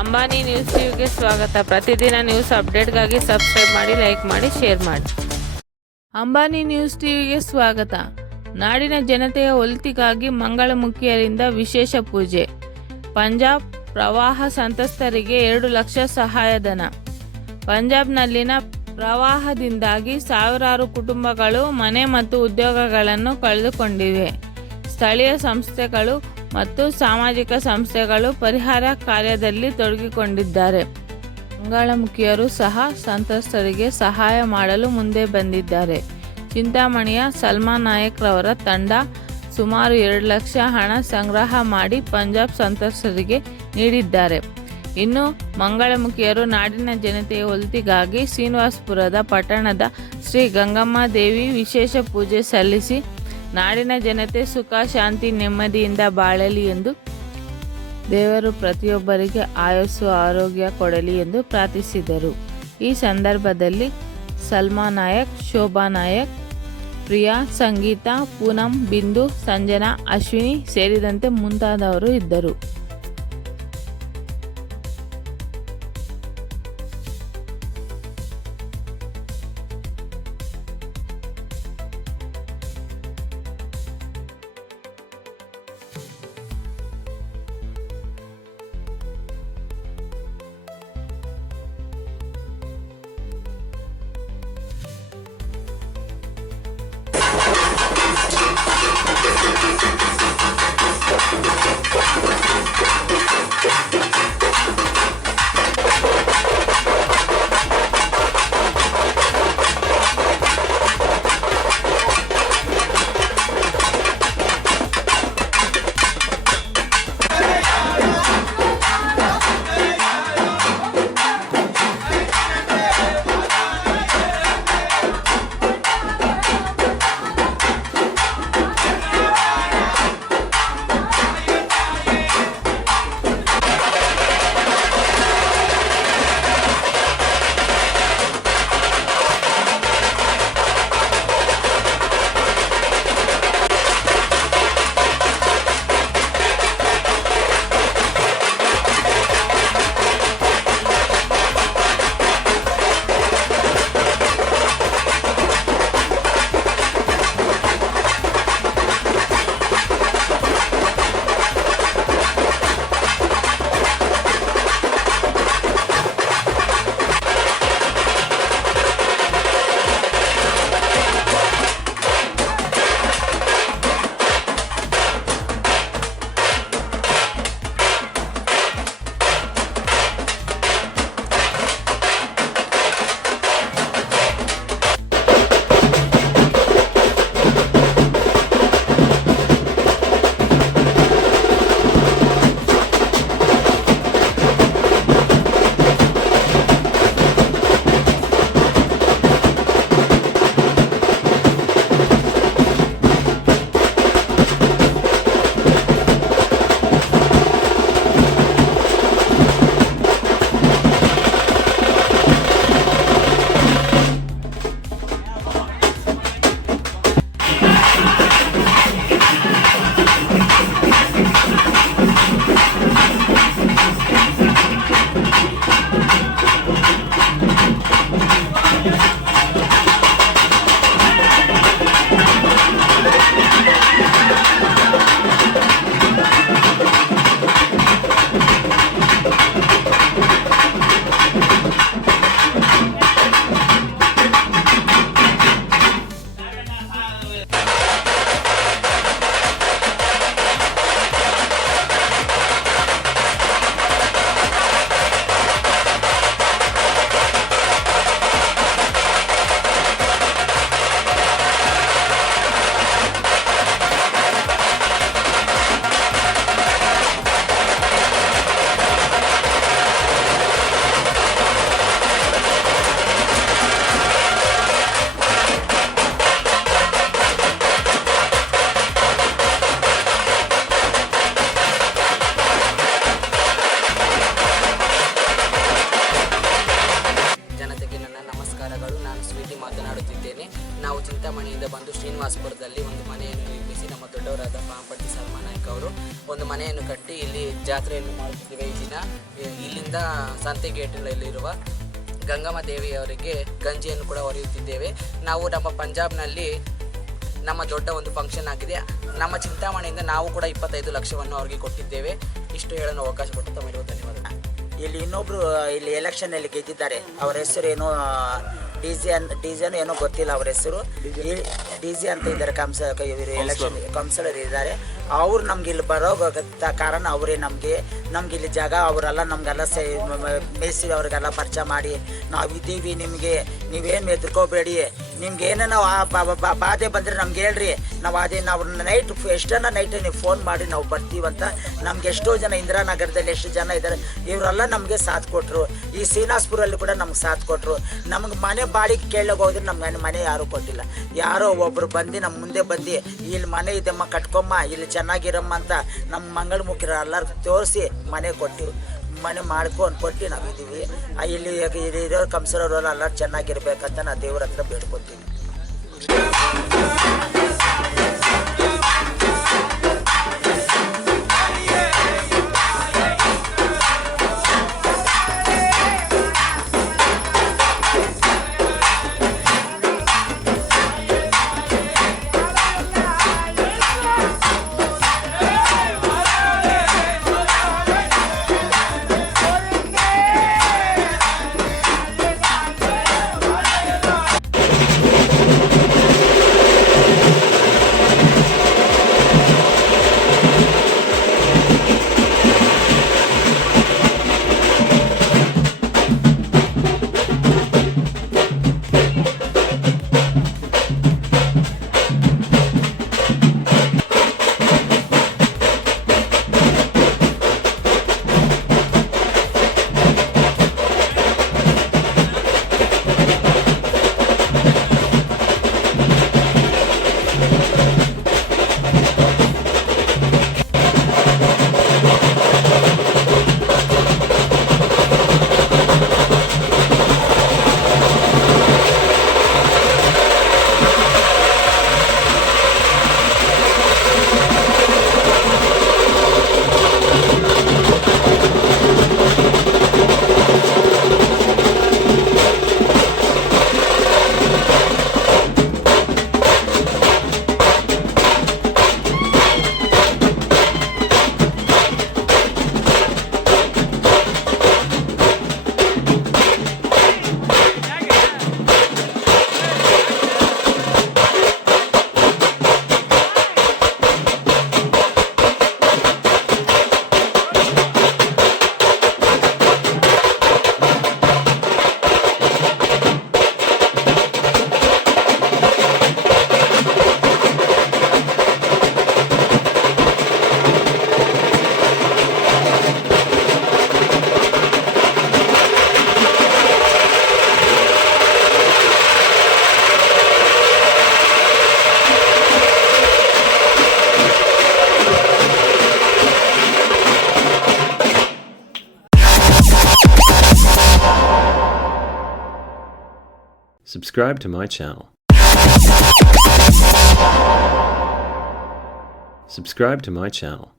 Ambani news ಟಿವಿಗೆ ಸ್ವಾಗತ. ಪ್ರತಿದಿನ ನ್ಯೂಸ್ ಅಪ್ಡೇಟ್ಗಾಗಿ ಸಬ್ಸ್ಕ್ರೈಬ್ ಮಾಡಿ, ಲೈಕ್ ಮಾಡಿ, ಶೇರ್ ಮಾಡಿ. ಅಂಬಾನಿ ನ್ಯೂಸ್ ಟಿವಿಗೆ ಸ್ವಾಗತ. ನಾಡಿನ ಜನತೆಯ ಒಳಿತಿಗಾಗಿ ಮಂಗಳಮುಖಿಯರಿಂದ ವಿಶೇಷ ಪೂಜೆ. ಪಂಜಾಬ್ ಪ್ರವಾಹ ಸಂತ್ರಸ್ತರಿಗೆ 2 ಲಕ್ಷ ಸಹಾಯಧನ. ಪಂಜಾಬ್ನಲ್ಲಿನ ಪ್ರವಾಹದಿಂದಾಗಿ ಸಾವಿರಾರು ಕುಟುಂಬಗಳು ಮನೆ ಮತ್ತು ಉದ್ಯೋಗಗಳನ್ನು ಕಳೆದುಕೊಂಡಿವೆ. ಸ್ಥಳೀಯ ಸಂಸ್ಥೆಗಳು ಮತ್ತು ಸಾಮಾಜಿಕ ಸಂಸ್ಥೆಗಳು ಪರಿಹಾರ ಕಾರ್ಯದಲ್ಲಿ ತೊಡಗಿಕೊಂಡಿದ್ದಾರೆ. ಮಂಗಳಮುಖಿಯರು ಸಹ ಸಂತ್ರಸ್ತರಿಗೆ ಸಹಾಯ ಮಾಡಲು ಮುಂದೆ ಬಂದಿದ್ದಾರೆ. ಚಿಂತಾಮಣಿಯ ಸಲ್ಮಾನ್ ನಾಯಕ್ ರವರ ತಂಡ ಸುಮಾರು 2 ಲಕ್ಷ ಹಣ ಸಂಗ್ರಹ ಮಾಡಿ ಪಂಜಾಬ್ ಸಂತ್ರಸ್ತರಿಗೆ ನೀಡಿದ್ದಾರೆ. ಇನ್ನು ಮಂಗಳಮುಖಿಯರು ನಾಡಿನ ಜನತೆಯ ಒಳಿತಿಗಾಗಿ ಶ್ರೀನಿವಾಸಪುರದ ಪಟ್ಟಣದ ಶ್ರೀ ಗಂಗಮ್ಮ ದೇವಿ ವಿಶೇಷ ಪೂಜೆ ಸಲ್ಲಿಸಿ ನಾಡಿನ ಜನತೆ ಸುಖ, ಶಾಂತಿ, ನೆಮ್ಮದಿಯಿಂದ ಬಾಳಲಿ ಎಂದು ದೇವರು ಪ್ರತಿಯೊಬ್ಬರಿಗೆ ಆಯಸ್ಸು, ಆರೋಗ್ಯ ಕೊಡಲಿ ಎಂದು ಪ್ರಾರ್ಥಿಸಿದರು. ಈ ಸಂದರ್ಭದಲ್ಲಿ ಸಲ್ಮಾ ನಾಯಕ್, ಶೋಭಾ ನಾಯಕ್, ಪ್ರಿಯಾ, ಸಂಗೀತ, ಪೂನಂ, ಬಿಂದು, ಸಂಜನಾ, ಅಶ್ವಿನಿ ಸೇರಿದಂತೆ ಮುಂತಾದವರು ಇದ್ದರು. ಕಟ್ಟಿ ಇಲ್ಲಿ ಜಾತ್ರೆಯನ್ನು ಮಾಡುತ್ತಿದ್ದೇವೆ. ಈ ದಿನ ಇಲ್ಲಿಂದ ಸಂತೆ ಗೇಟ್ನಲ್ಲಿರುವ ಗಂಗಮ್ಮ ದೇವಿಯವರಿಗೆ ಗಂಜಿಯನ್ನು ಕೂಡ ಹೊರೆಯುತ್ತಿದ್ದೇವೆ. ನಾವು ನಮ್ಮ ಪಂಜಾಬ್ನಲ್ಲಿ ನಮ್ಮ ದೊಡ್ಡ ಒಂದು ಫಂಕ್ಷನ್ ಆಗಿದೆ. ನಮ್ಮ ಚಿಂತಾಮಣಿಯಿಂದ ನಾವು ಕೂಡ 25 ಲಕ್ಷವನ್ನು ಅವರಿಗೆ ಕೊಟ್ಟಿದ್ದೇವೆ. ಇಷ್ಟು ಹೇಳಲು ಅವಕಾಶ ಕೊಟ್ಟು ತಮಗೆ ಧನ್ಯವಾದ. ಇಲ್ಲಿ ಇನ್ನೊಬ್ರು ಇಲ್ಲಿ ಎಲೆಕ್ಷನಲ್ಲಿ ಗೆದ್ದಿದ್ದಾರೆ. ಅವರ ಹೆಸರು ಏನೋ ಡಿಜೆನೋ ಏನೋ ಗೊತ್ತಿಲ್ಲ ಅವ್ರ ಹೆಸರು. ಡಿಜೆ ಅಂತ ಇದ್ದಾರೆ, ಎಲೆಕ್ಷನ್ ಕೌನ್ಸಿಲರ್ ಇದ್ದಾರೆ. ಅವ್ರು ನಮ್ಗೆ ಇಲ್ಲಿ ಬರೋ ಕಾರಣ ಅವರೇ ನಮಗೆ ಇಲ್ಲಿ ಜಾಗ ಅವರೆಲ್ಲ ನಮಗೆಲ್ಲ ಮೇಯಿಸಿ ಅವ್ರಿಗೆಲ್ಲ ಪರಿಚಯ ಮಾಡಿ ನಾವಿದ್ದೀವಿ, ನಿಮಗೆ ನೀವೇನು ಹೆದರ್ಕೋಬೇಡಿ, ನಿಮ್ಗೆ ಏನೇನೋ ಬಾಧೆ ಬಂದರೆ ನಮ್ಗೆ ಹೇಳ್ರಿ, ನಾವು ನೈಟ್ ಎಷ್ಟನ್ನ ನೈಟ್ ನೀವು ಫೋನ್ ಮಾಡಿ ನಾವು ಬರ್ತೀವಂತ. ನಮ್ಗೆ ಎಷ್ಟೋ ಜನ ಇಂದಿರಾನಗರದಲ್ಲಿ ಎಷ್ಟು ಜನ ಇದ್ದಾರೆ, ಇವರೆಲ್ಲ ನಮಗೆ ಸಾಥ್ ಕೊಟ್ಟರು. ಈ ಶ್ರೀನಿವಾಸಪುರಲ್ಲಿ ಕೂಡ ನಮ್ಗೆ ಸಾಥ್ ಕೊಟ್ಟರು. ನಮ್ಗೆ ಮನೆ ಬಾಡಿಗೆ ಕೇಳೋಕೆ ಹೋದ್ರೆ ನಮ್ಗೆ ಮನೆ ಯಾರೂ ಕೊಟ್ಟಿಲ್ಲ. ಯಾರೋ ಒಬ್ಬರು ಬಂದು ನಮ್ಮ ಮುಂದೆ ಬಂದು ಇಲ್ಲಿ ಮನೆ ಇದೆಮ್ಮ ಕಟ್ಕೊಮ್ಮ, ಇಲ್ಲಿ ಚೆನ್ನಾಗಿರಮ್ಮ ಅಂತ ನಮ್ಮ ಮಂಗಳಮುಖಿರ ಎಲ್ಲರೂ ತೋರಿಸಿ ಮನೆ ಕೊಟ್ಟು ಮನೆ ಕೊಟ್ಟು ನಾವಿದ್ದೀವಿ. ಇಲ್ಲಿ ಇರೋ ಕಂಸರವರೆಲ್ಲ ಎಲ್ಲರೂ ಚೆನ್ನಾಗಿರ್ಬೇಕಂತ ನಾನು ದೇವ್ರ ಹತ್ರ ಬೇಡ್ಕೊತೀನಿ. Subscribe to my channel. Subscribe to my channel.